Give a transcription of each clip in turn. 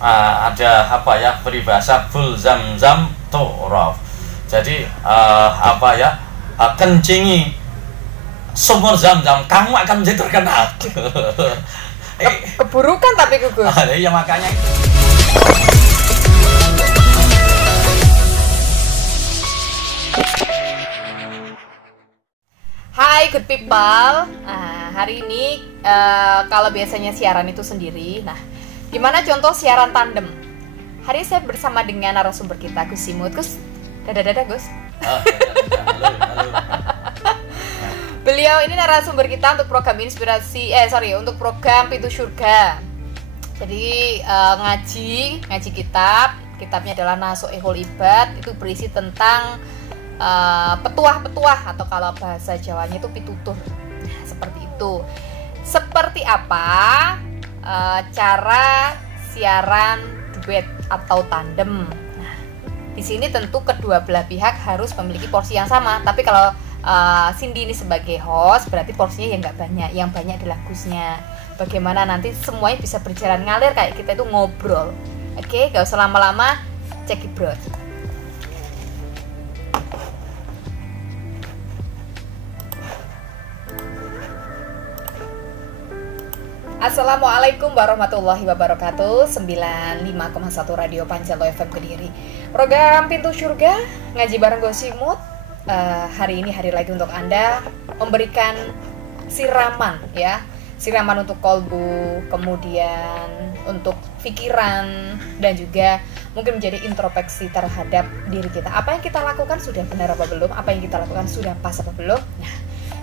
ada apa ya, peribahasa full zam-zam turaf. Jadi kencingi sumur zam-zam, kamu akan menjadi terkenal. Keburukan tapi Gus. Iya makanya. Hai good people. Hari ini kalau biasanya siaran itu sendiri, nah gimana contoh siaran tandem? Hari ini saya bersama dengan narasumber kita, Gus Simut. Gus, dadah Gus. Halo. Beliau ini narasumber kita untuk program untuk program Pintu Surga. Jadi ngaji kitabnya adalah Nasuhul Ibad, itu berisi tentang petuah-petuah atau kalau bahasa Jawanya itu pitutur. Nah, seperti itu. Seperti apa cara siaran duet atau tandem? Nah, di sini tentu kedua belah pihak harus memiliki porsi yang sama. Tapi kalau Cindy ini sebagai host, berarti porsinya yang nggak banyak, yang banyak adalah Gusnya. Bagaimana nanti semuanya bisa berjalan ngalir kayak kita itu ngobrol. Oke, gak usah lama-lama, check it bro. Assalamualaikum warahmatullahi wabarakatuh. 95,1 Radio Pancelo FM Kediri. Program Pintu Surga ngaji bareng Gus Simut. Hari ini hari lagi untuk Anda memberikan siraman ya. Siraman untuk kolbu, kemudian untuk pikiran, dan juga mungkin menjadi introspeksi terhadap diri kita. Apa yang kita lakukan sudah benar apa belum? Apa yang kita lakukan sudah pas apa belum? Nah,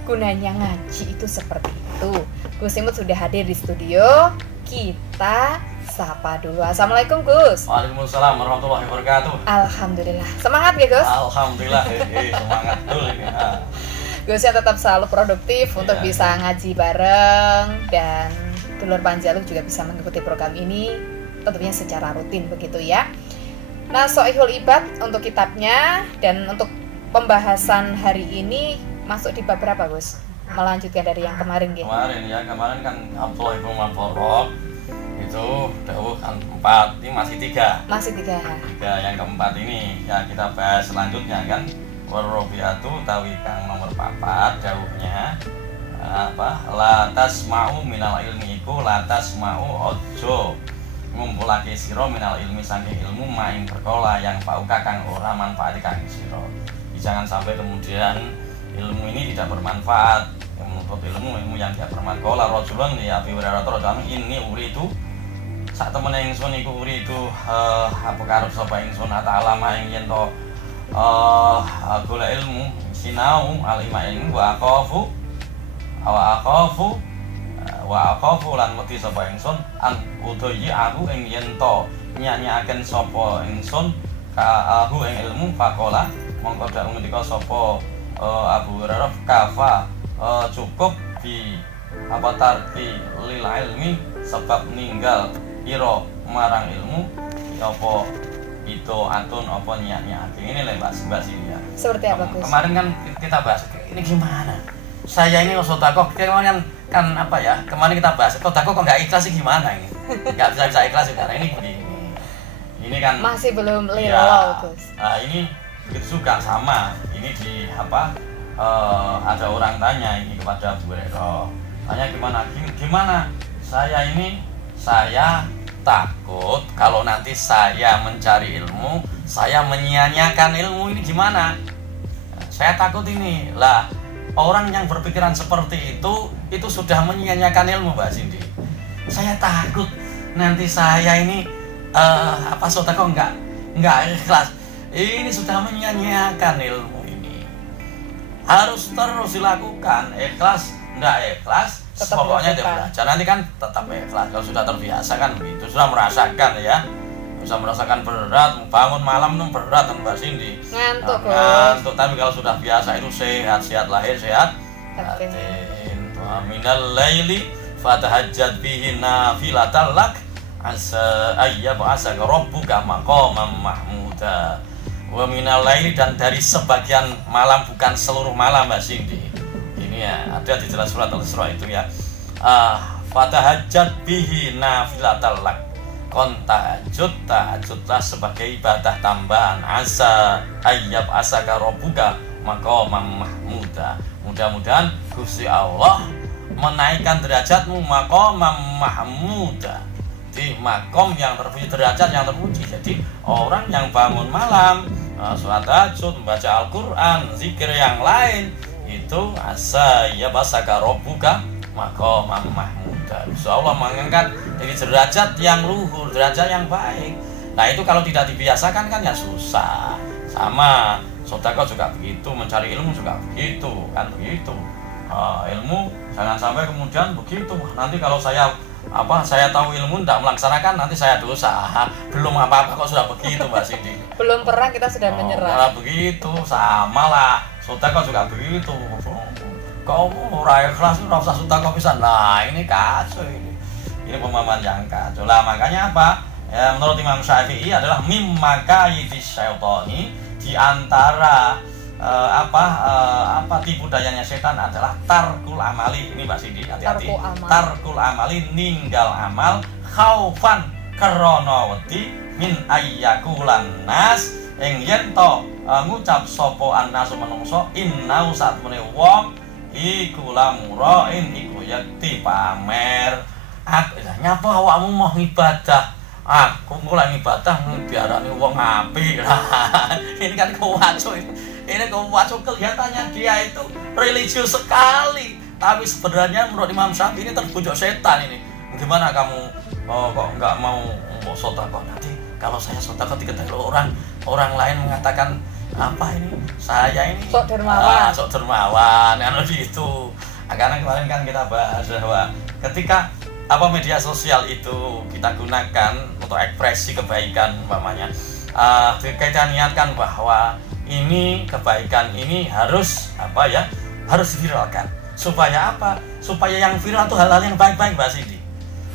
gunanya ngaji itu seperti itu. Gus Simut sudah hadir di studio. Kita sapa dulu. Assalamualaikum Gus. Waalaikumsalam warahmatullahi wabarakatuh. Alhamdulillah. Semangat ya Gus? Alhamdulillah. Semangat dulu ini. Gusnya tetap selalu produktif untuk bisa ngaji bareng, dan dulur Panjalu juga bisa mengikuti program ini tentunya secara rutin begitu ya. Nasuhul Ibad untuk kitabnya, dan untuk pembahasan hari ini masuk di bab berapa Gus? Melanjutkan dari yang kemarin gitu. Kemarin kan Abdullah ibn Mabrok itu dawuh kan 4, ini masih 3. Masih 3. Yang keempat ini ya kita bahas selanjutnya kan. Warrobiatu tawi kang nomor 4 dawuhnya la tasma'u minal ilmi iku la tasma'u ojo ngumpulake sira minal ilmi saking ilmu maing perkara yang pauka kang ora manfaati kang sira. Jangan sampai kemudian ilmu ini tidak bermanfaat. Menuntut ilmu yang tidak bermanfaat. Qala rajulun ya Abi Hurairah radhiyallahu ini uri itu sak temene ingsun iku uri itu apa karep sapa ingsun ta'ala maing yen to golek ilmu sinau alima ilmu wa aqafu lan wedi sapa ingsun an udayi aku ing yen to nyanyiaken sapa ingsun ka aku ing ilmu faqala mongko dak ngendika sapa Abu Hurairah kafa cukup di apa tarki lil ilmi sebab ninggal ira marang ilmu apa itu antun apa niat-niat ini lah bahas ini ya. Seperti apa Gus? Kemarin kan kita bahas ini gimana? Saya ini sodako kemarin kan apa ya? Kemarin kita bahas sodako kok nggak ikhlas sih gimana ini? Nggak bisa ikhlas karena ini begini. Ini kan masih belum lilo Gus. Ini begitu juga sama. Ini di apa? Ada orang tanya ini kepada Bu Rero. Tanya gimana? Saya takut kalau nanti saya mencari ilmu, saya menyia-nyiakan ilmu ini gimana? Saya takut ini lah, orang yang berpikiran seperti itu sudah menyia-nyiakan ilmu Mbak Cindy. Saya takut nanti saya ini sodako enggak ikhlas. Ini sudah menyia-nyiakan ilmu ini. Harus terus dilakukan, ikhlas enggak ikhlas. Pokoknya dia belajar nanti kan tetap ikhlas. Kalau sudah terbiasa kan begitu, sudah merasakan ya, bisa merasakan berat, bangun malam itu berat kan Mbak Cindy. Ngantuk tapi kalau sudah biasa itu sehat lahir sehat batin. Wa minal laili fatahajjat bihi nafilatan lak asa ayyab'asaka rabbuka maqaman mahmuda. Wa minal laili, dan dari sebagian malam, bukan seluruh malam Mbak Cindy. Ya, ada di dalam surat Al-Isra itu ya. Fatahajjat bihi nafilatal lak. lakon tahajudlah sebagai ibadah tambahan. Asa ayyab asaka rabbuka maqamam mahmuda. Mudah-mudahan Gusti Allah menaikkan derajatmu maqamam mahmuda, di makom yang terpuji, derajat yang terpuji. Jadi orang yang bangun malam, sholat tahajud, membaca Al-Quran, zikir yang lain, itu asa ya basaka rabbuka maqamam mahmuda. Insya Allah mengangkat dari derajat yang luhur, derajat yang baik. Nah itu kalau tidak dibiasakan kan ya susah. Sama sedekah juga begitu, mencari ilmu juga begitu, kan begitu. Ilmu jangan sampai kemudian begitu. Nanti kalau saya tahu ilmu tidak melaksanakan, nanti saya dosa. Belum apa-apa kok sudah begitu Mbak Cindy. Belum pernah kita sudah menyerah. Malah begitu, sama lah. Sedekah juga begitu. Kau ora ikhlas ora usah sedekah pisan. Nah, ini kacau ini. Ini pemahaman yang kacau. Lah makanya apa? Ya, menurut Imam Syafi'i adalah mimma kaidis syaitani, di antara tipu dayanya setan adalah tarkul amali. Ini Mbak Cindy, hati-hati. Tarkul amali, ninggal amal, khaufan krana wedi min ayyakulan nas, ing yen to ngucap sapa annas menungso innau satmene wong iku lamurain iku yakti pamer. Aku nyapa awakmu mau ibadah, aku mulai ibadah biarane wong apik. Ini kan kuwaco ini kuwaco, kelihatannya dia itu religius sekali, tapi sebenarnya menurut Imam Syafi'i ini terbujuk setan ini. Gimana kamu kok nggak mau sedekah? Nanti kalau saya sedekah diketahui orang lain mengatakan apa ini, saya ini sok dermawan kan gitu. Karena kemarin kan kita bahas bahwa ketika media sosial itu kita gunakan untuk ekspresi kebaikan umpamanya, kita niatkan bahwa ini kebaikan ini harus harus diviralkan. Supaya apa? Supaya yang viral itu hal-hal yang baik-baik Mbak Cindy.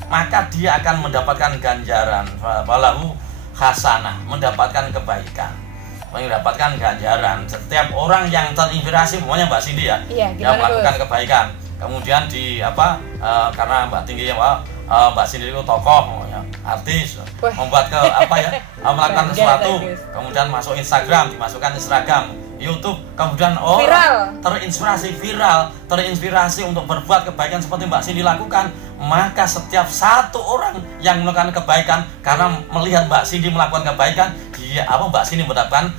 Maka dia akan mendapatkan ganjaran, falahu hasanah, mendapatkan kebaikan, mendapatkan ganjaran. Setiap orang yang terinspirasi, semuanya Mbak Cindy ya, yang melakukan kebaikan, kemudian karena Mbak Tinggi Mbak Cindy itu tokoh, artis, membuat melakukan sesuatu, kemudian masuk Instagram, dimasukkan Instagram, YouTube, kemudian orang terinspirasi untuk berbuat kebaikan seperti Mbak Cindy lakukan. Maka setiap satu orang yang melakukan kebaikan karena melihat Mbak Cindy melakukan kebaikan, Mbak Cindy mendapatkan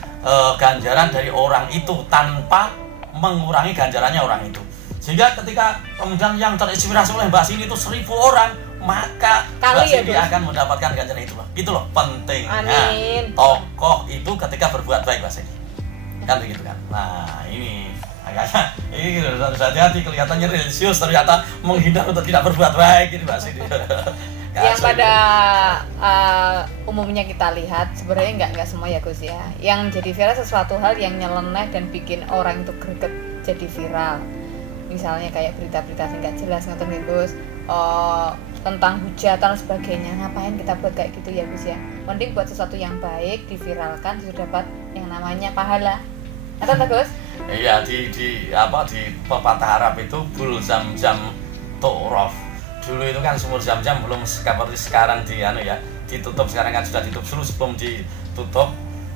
ganjaran dari orang itu tanpa mengurangi ganjarannya orang itu. Sehingga ketika kemudian yang terinspirasi oleh Mbak Cindy itu 1000 orang, maka Mbak Cindy akan mendapatkan ganjaran itu loh. Itu loh pentingnya. Amin. Tokoh itu ketika berbuat baik Mbak Cindy, kan begitu kan. Nah ini makanya ini harus hati-hati, kelihatannya religius ternyata menghindar untuk tidak berbuat baik ini Mbak Cindy. Yang pada umumnya kita lihat sebenarnya nggak semua ya Gus ya. Yang jadi viral sesuatu hal yang nyeleneh dan bikin orang itu greget jadi viral. Misalnya kayak berita-berita yang nggak jelas nonton Gus, tentang hujatan dan sebagainya. Ngapain kita buat kayak gitu ya Gus ya? Mending buat sesuatu yang baik, diviralkan, sudah dapat yang namanya pahala. Atau Gus? Iya, di pepatah Arab itu bul zam-zam tu'raf. Dulu itu kan sumur Zam-Zam belum seperti sekarang ditutup. Sekarang kan sudah ditutup. Dulu sebelum ditutup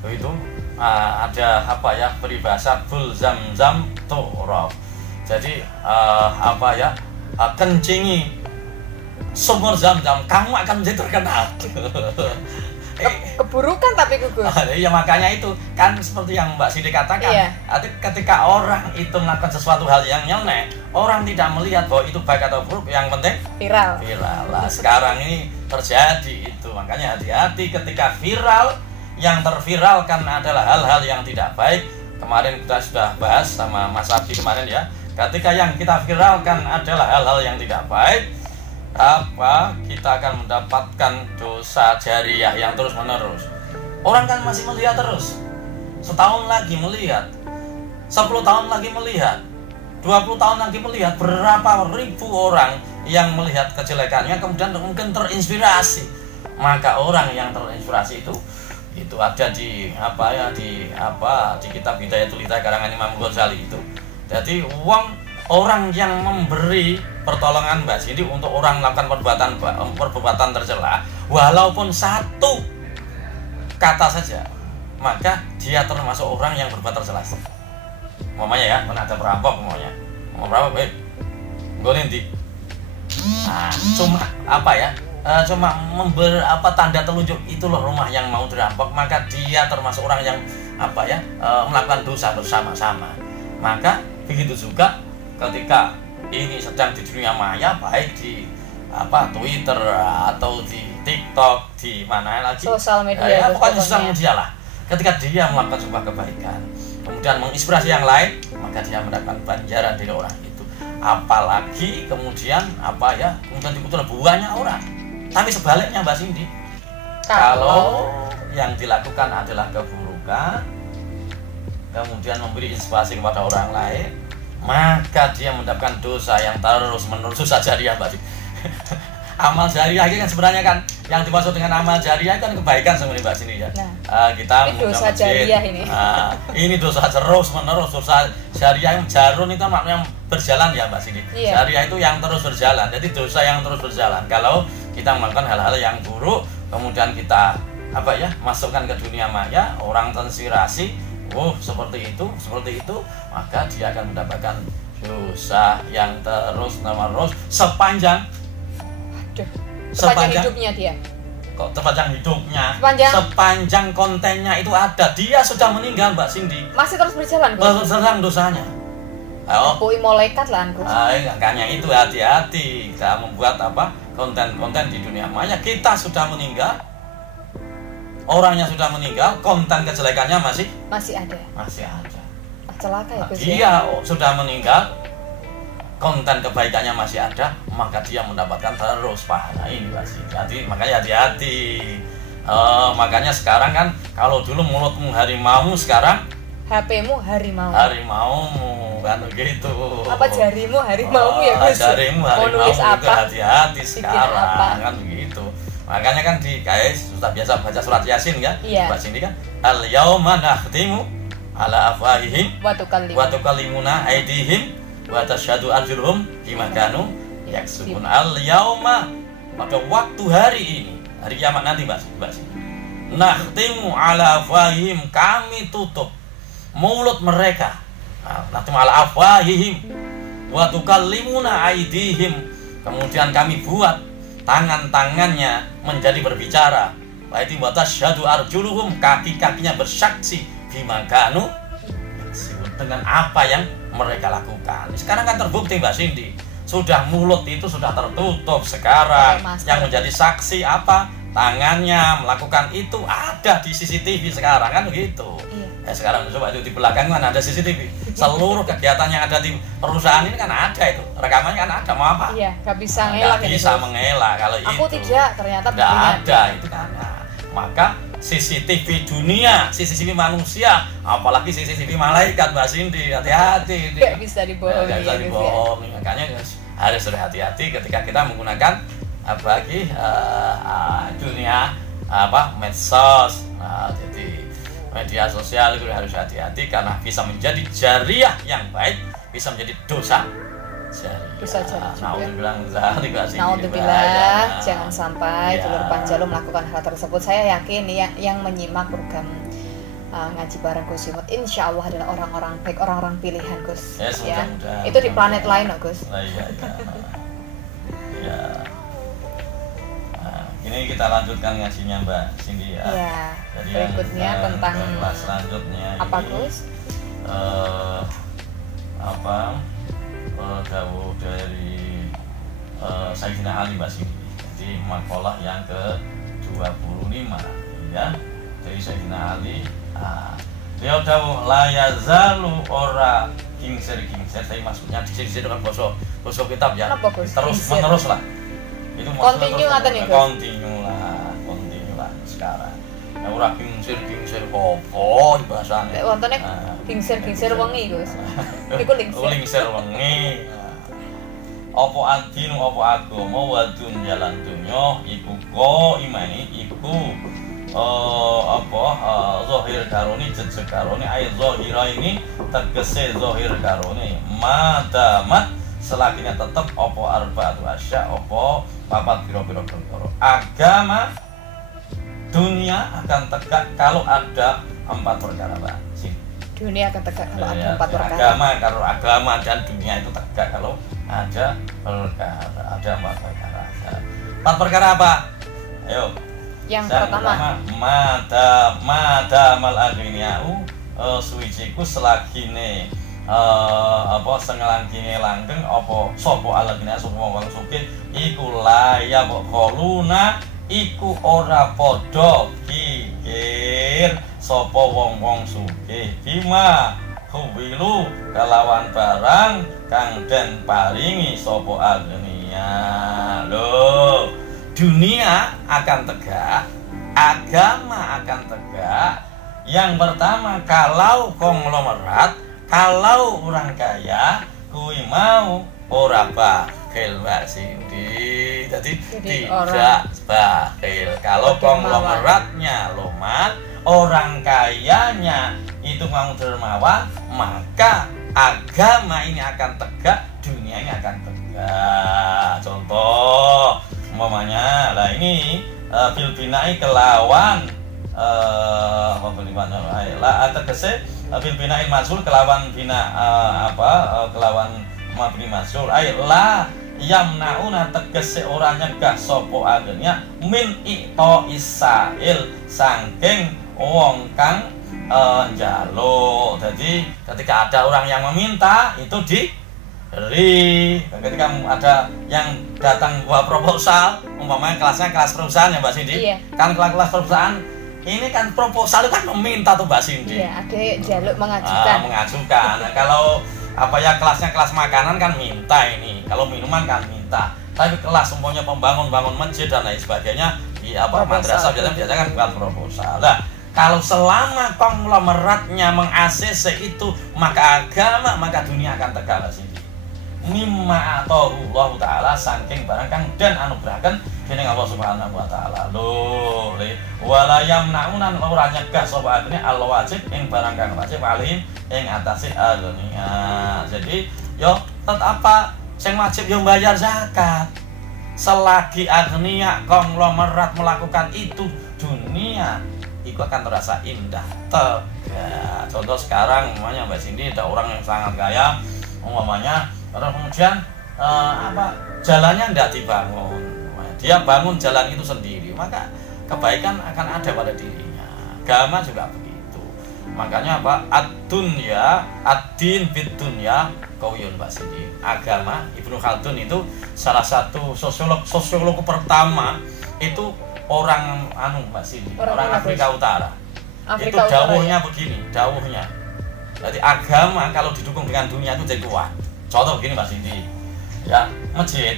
itu ada peribahasa bul zam-zam tu'raf. Jadi kencingi sumur Zam-Zam, kamu akan menjadi terkenal. Keburukan tapi gugus. Iya, makanya itu kan seperti yang Mbak Cindy katakan. Iya. Ketika orang itu melakukan sesuatu hal yang nyeleneh, orang tidak melihat bahwa itu baik atau buruk, yang penting viral. Lah sekarang ini terjadi itu. Makanya hati-hati ketika viral, yang terviralkan adalah hal-hal yang tidak baik. Kemarin kita sudah bahas sama Mas Abi kemarin ya. Ketika yang kita viralkan adalah hal-hal yang tidak baik, kita akan mendapatkan dosa jariah yang terus menerus. Orang kan masih melihat terus, setahun lagi melihat, 10 tahun lagi melihat, 20 tahun lagi melihat, berapa ribu orang yang melihat kejelekannya kemudian mungkin terinspirasi. Maka orang yang terinspirasi itu ada di kitab Hidayatul Hidayah karangan Imam Ghazali itu. Jadi orang yang memberi pertolongan Mbak Cindy untuk orang melakukan perbuatan tercela, walaupun satu kata saja, maka dia termasuk orang yang berbuat tercela. Umpamanya ya, kan ada perampok umpamanya, mau perampok, gue nanti, nah, cuma apa ya, cuma tanda telunjuk itu loh rumah yang mau dirampok, maka dia termasuk orang yang apa ya, melakukan dosa bersama-sama. Maka begitu juga ketika ini sedang di dunia maya, baik di Twitter atau di TikTok, di mana lagi, sosial media, pokoknya sosial media lah. Ketika dia melakukan sebuah kebaikan, kemudian menginspirasi yang lain, maka dia mendapatkan ganjaran dari orang itu. Apalagi kemudian kemudian diikuti oleh banyak orang. Tapi sebaliknya Mbak Cindy, kalau yang dilakukan adalah keburukan, kemudian memberi inspirasi kepada orang lain, maka dia mendapatkan dosa yang terus-menerus, dosa jariah Mbak Cindy. Amal jariah ini kan sebenarnya kan yang dimaksud dengan amal jariah kan kebaikan sebenarnya Mbak Cindy ya. Kita ini dosa jariah ini. Ini dosa terus-menerus, dosa jariah. Jarun itu maknanya berjalan ya Mbak Cindy. Iya. Jariah itu yang terus berjalan. Jadi dosa yang terus berjalan. Kalau kita melakukan hal-hal yang buruk, kemudian kita masukkan ke dunia maya, orang terinspirasi, seperti itu, maka dia akan mendapatkan dosa yang terus-menerus sepanjang hidupnya dia. Kok sepanjang hidupnya? Sepanjang kontennya itu ada. Dia sudah meninggal Mbak Cindy. Masih terus berjalan. Berjalan dosanya. Pui malaikat lah Gus. Makanya itu hati-hati kita membuat konten-konten di dunia maya. Kita sudah meninggal, orangnya sudah meninggal, konten kejelekannya masih ada. Celaka ya Gus. Dia sudah meninggal, konten kebaikannya masih ada, maka dia mendapatkan terus pahala ini Mbak Cindy. Jadi makanya hati-hati. Makanya sekarang kan kalau dulu mulutmu harimau, sekarang HP-mu harimau. Harimaumu kan begitu. Apa jarimu harimaumu ya Gus? Jarimu harimaumu itu hati-hati sekarang kan begitu. Makanya kan guys sudah biasa baca surat Yasin kan? Iya. Mbak Cindy kan al yauma nakhtimu ala afwahihim wa tukallimuna aydihim wa tasyhadu arjuluhum bima kanu yaksubun. Al yauma, pada waktu hari ini, hari kiamat nanti Mbak Cindy, nakhtimu ala afwahihim, kami tutup mulut mereka. Nakhtimu ala afwahihim wa tukallimuna aydihim, kemudian kami buat tangan-tangannya menjadi berbicara. Baik wa tasyhadu arjuluhum, kaki-kakinya bersaksi bima kanu dengan apa yang mereka lakukan. Sekarang kan terbukti Mbak Cindy, sudah mulut itu sudah tertutup sekarang. Yang menjadi saksi tangannya melakukan itu ada di CCTV sekarang kan begitu. Sekarang coba itu di belakang kan ada CCTV. Seluruh kegiatan yang ada di perusahaan ini kan ada itu. Rekamannya kan ada, mau apa? Iya, nggak bisa ngelak. Nggak bisa mengelak kalau itu. Aku tidak, ternyata nggak ada itu kan. Maka CCTV dunia, CCTV manusia, apalagi CCTV malaikat Mbak Cindy, hati-hati. Nggak bisa dibohongi. Nggak bisa dibohongi. Makanya harus berhati-hati ketika kita menggunakan dunia medsos. Jadi media sosial itu harus hati-hati karena bisa menjadi jariah yang baik, bisa menjadi dosa jariah. Naudzubillah, jangan sampai dulur Panjalu melakukan hal tersebut. Saya yakin yang menyimak program ngaji bareng Gus Imut insya Allah adalah orang-orang baik, orang-orang pilihan Gus. Ya. Itu di planet lain Gus. Iya. Ini kita lanjutkan ngajinya Mbak Cindy ya. Iya. Jadi berikutnya tentang kelas selanjutnya apa Gus? Dawuh dari Sayyidina Ali Mbak Cindy. Jadi makalah yang ke-25 ya dari Sayyidina Ali. Dia dawuh la yazalu ora gingser. Saya maksudnya disini dengan bosok kitab ya. Terus menerus lah. Itu continue ngaten niku. Continue lah sekarang. Ya ora gingser apa bahasane. Nek wontene gingser wengi, Gus. Niku lingser wengi. Apa adinu apa agama wadun jalan dunya iku imani iku zahir karone jejeg karone ay zahira ini tegese zahir karone madamat selakinya tetep apa arba'atu asya apa papat pira-pira perkara agama dunia akan tegak kalau ada 4 perkara, Pak. Dunia akan tegak kalau ada 4 perkara. Kalau agama dan dunia itu tegak kalau ada 4 perkara. 4 perkara apa? Ayo. Yang pertama, madamal aghniyau suwijiku selagine sengelangkinge langgeng apa sapa alagina sapa wong sugih iku layak koluna iku ora padha kikir sapa wong-wong sugih bima kuwilu kelawan barang kang den paringi sapa agnia. Lho, dunia akan tegak, agama akan tegak. Yang pertama, kalau konglomerat, kalau orang kaya, kui mau ora bakhil, Mbak Cindy. Jadi tidak bakhil. Kalau konglomeratnya lomat, orang kayanya itu mau dermawan, maka agama ini akan tegak, dunia ini akan tegak. Contoh, umpamanya, lah ini bil binai kelawan tegese bil binail masul kelawan bina kelawan mabni masul la yamnauna tegese ora nyegah sapa agenya min ito isail saking wong kang njaluk. Jadi ketika ada orang yang meminta itu diberi. Ketika ada yang datang buat proposal, umpamanya kelasnya kelas perusahaan ya Mbak Cindy, iya. Kan kelas perusahaan ini kan proposal itu kan meminta tuh Mbak Cindy. Iya, ada jaluk mengajukan. Mengajukan. Nah, kalau kelasnya kelas makanan kan minta ini. Kalau minuman kan minta. Tapi kelas semuanya bangun masjid dan lain sebagainya, madrasah biasanya kan buat proposal. Nah, kalau selama konglomeratnya meng-ACC itu, maka agama, maka dunia akan tegak Mbak Cindy. Mimma Allah Ta'ala saking barang kang dan anugerahkan dening Allah Subhanahu wa taala. Lho, wala yamnaunan ora nyegah sapa agene al wajib ing barang kang wajib alih ing atase agenia. Jadi yo tetap apa sing wajib yo bayar zakat. Selagi agnia konglomerat melakukan itu, dunia itu akan terasa indah. Contoh sekarang umpamanya Mbak Cindy ada orang yang sangat kaya, umpamanya kemudian jalannya tidak dibangun, dia bangun jalan itu sendiri, maka kebaikan akan ada pada dirinya. Agama juga begitu. Makanya ad-dunya ad-din bid-dunya qawiyun Mbak Cindy. Agama, Ibnu Khaldun itu salah satu sosiolog pertama itu orang Mbak Cindy, orang Afrika Utara. Itu dawuhnya begini, dawuhnya. Jadi agama kalau didukung dengan dunia itu jadi kuat. Contoh begini Mbak Cindy, ya masjid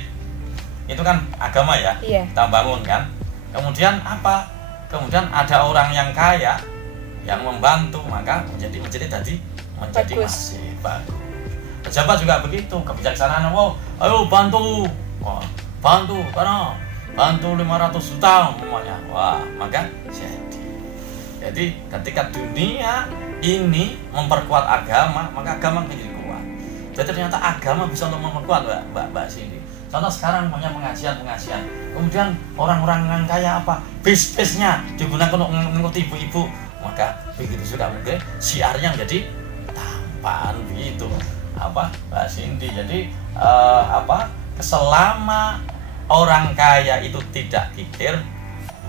itu kan agama ya, iya. Kita bangun kan. Kemudian Kemudian ada orang yang kaya yang membantu, maka menjadi masjid tadi menjadi masjid bagus. Pejabat juga begitu, kebijaksanaan, ayo bantu, karena bantu 500 juta umpamanya, maka jadi ketika dunia ini memperkuat agama, maka agama menjadi kuat. Jadi ternyata agama bisa untuk memperkuat Mbak Cindy. Contoh sekarang banyak pengajian. Kemudian orang-orang yang kaya bis-bisnya digunakan untuk mengikuti ibu-ibu, maka begitu juga mungkin siarnya menjadi tampan begitu. Mbak Cindy. Jadi selama orang kaya itu tidak kikir,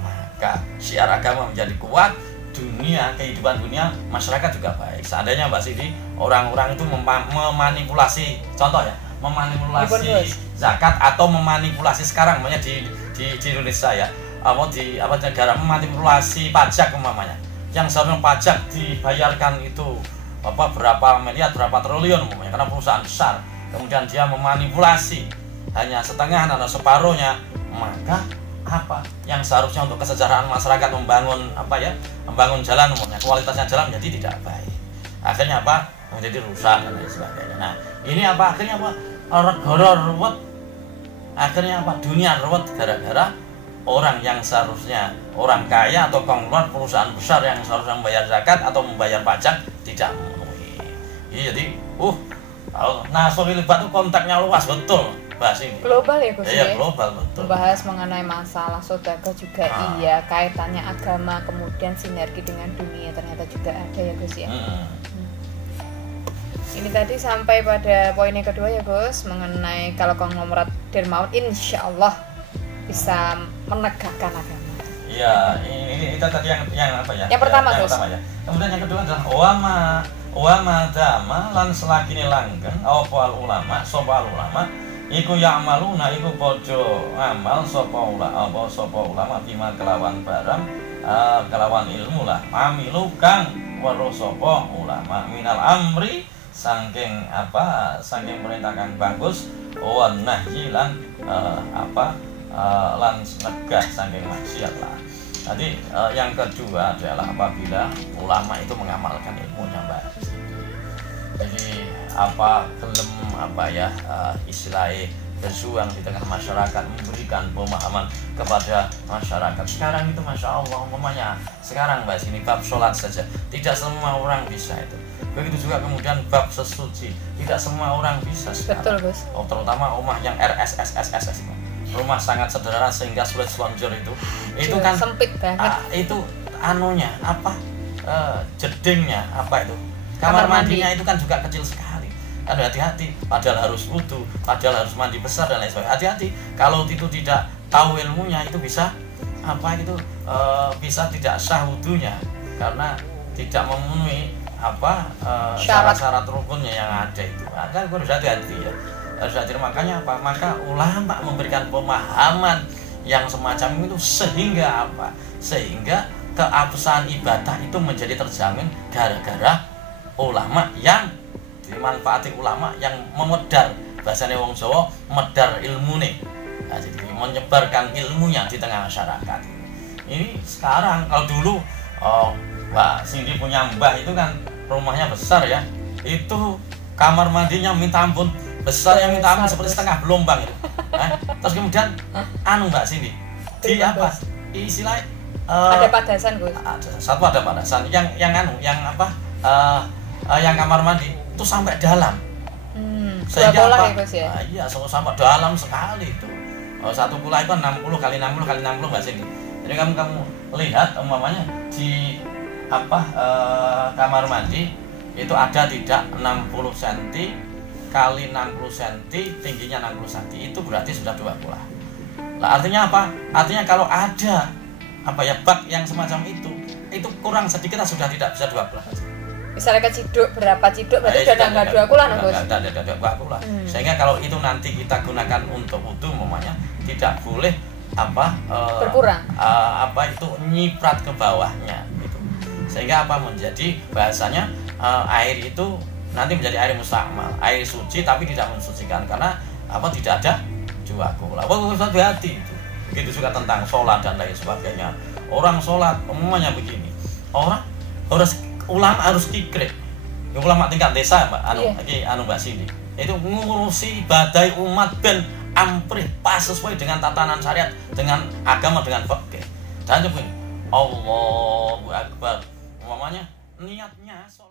maka siar agama menjadi kuat. Kehidupan dunia masyarakat juga baik. Seandainya Mbak Cindy orang-orang itu memanipulasi, contoh ya, memanipulasi zakat atau memanipulasi sekarang namanya di Indonesia ya, negara memanipulasi pajak umpamanya, yang seharusnya pajak dibayarkan itu berapa miliar, berapa triliun umpamanya karena perusahaan besar, kemudian dia memanipulasi hanya setengah atau separuhnya, maka yang seharusnya untuk kesejahteraan masyarakat membangun jalan umumnya, kualitasnya jalan menjadi tidak baik. Akhirnya menjadi rusak dan lain sebagainya. Nah, ini akhirnya negara ruwet. Akhirnya dunia ruwet gara-gara orang yang seharusnya orang kaya atau konglomerat perusahaan besar yang seharusnya membayar zakat atau membayar pajak tidak memenuhi. Jadi, kalau Nasrul Libat itu kontaknya luas betul. bahas ini. Global ya Gus Iya, ya. global betul. Membahas mengenai masalah sedekah juga iya, kaitannya agama kemudian sinergi dengan dunia ternyata juga ada ya Gus ya. Ini tadi sampai pada poin yang kedua ya Gus, mengenai kalau konglomerat dermawan insya Allah bisa menegakkan agama. Iya, ini kita tadi yang apa ya? Yang pertama, yang Gus. pertama ya. Kemudian yang kedua adalah wama dama lan selagine langgeng apa ulama sapa ulama iku ya'maluna iku padha amal sapa ulama bima kelawan barang kelawan ilmu lah amilu kang weruh sapa ulama minal amri saking perintah kang bagus wa nahyi lan lan negah saking maksiat lah. Tadi yang kedua adalah apabila ulama itu mengamalkan ilmunya Mbak. Jadi istilahnya berjuang di tengah masyarakat, memberikan pemahaman kepada masyarakat. Sekarang itu Masya Allah, umpamanya sekarang Mbak sini bab sholat saja, tidak semua orang bisa itu. Begitu juga kemudian bab sesuci, tidak semua orang bisa sekarang. Betul Gus. Terutama rumah yang RSSSS itu. Rumah sangat sederhana sehingga sulit selonjor itu kan sempit banget. Itu jedingnya itu kamar mandinya itu kan juga kecil sekali. Kan hati-hati, padahal harus wudu, padahal harus mandi besar dan lain sebagainya. Hati-hati kalau itu tidak tahu ilmunya itu bisa bisa tidak sah wudunya karena tidak memenuhi syarat-syarat rukunnya yang ada itu. Kan harus hati-hati ya. Harus hati, makanya maka ulama memberikan pemahaman yang semacam itu sehingga keabsahan ibadah itu menjadi terjamin gara-gara ulama yang dimanfaati, ulama yang memedar, bahasanya wong Jawa medar ilmune. Nah, jadi menyebarkan ilmunya di tengah masyarakat. Ini sekarang, kalau dulu Mbak Cindy punya mbah itu kan rumahnya besar ya, itu kamar mandinya minta ampun, besar yang minta ampun seperti setengah gelombang itu. Terus kemudian Mbak Cindy istilahnya ada padasan Gus. Satu ada padasan yang kamar mandi itu sampai dalam. Sehingga ya Gus ya. Iya, sampai dalam sekali itu. Satu pula itu 60 kali 60 kali 60 Mbak Cindy. Jadi kamu lihat umpamanya di kamar mandi itu ada tidak 60 cm kali 60 cm, tingginya 60 cm, itu berarti sudah 20. Nah, artinya apa? Artinya kalau ada bak yang semacam itu kurang sedikit sudah tidak bisa 20. Misalnya keciduk berapa ciduk berarti sudah enggak 20 Gus. Tidak 20. Sehingga kalau itu nanti kita gunakan untuk wudu umpamanya tidak boleh berkurang. Itu nyiprat ke bawahnya gitu. Sehingga menjadi bahasanya air itu nanti menjadi air mustakmal, air suci tapi tidak mensucikan karena tidak ada juakula. Hati-hati itu. Begitu juga tentang sholat dan lain sebagainya. Orang sholat umumnya begini, ulama harus kikrit. Ulama tingkat desa Mbak Cindy itu ngurusi badai umat ben amprih pas sesuai dengan tatanan syariat, dengan agama, dengan fikih. Dan begini, Allahu Akbar, umumnya niatnya sholat.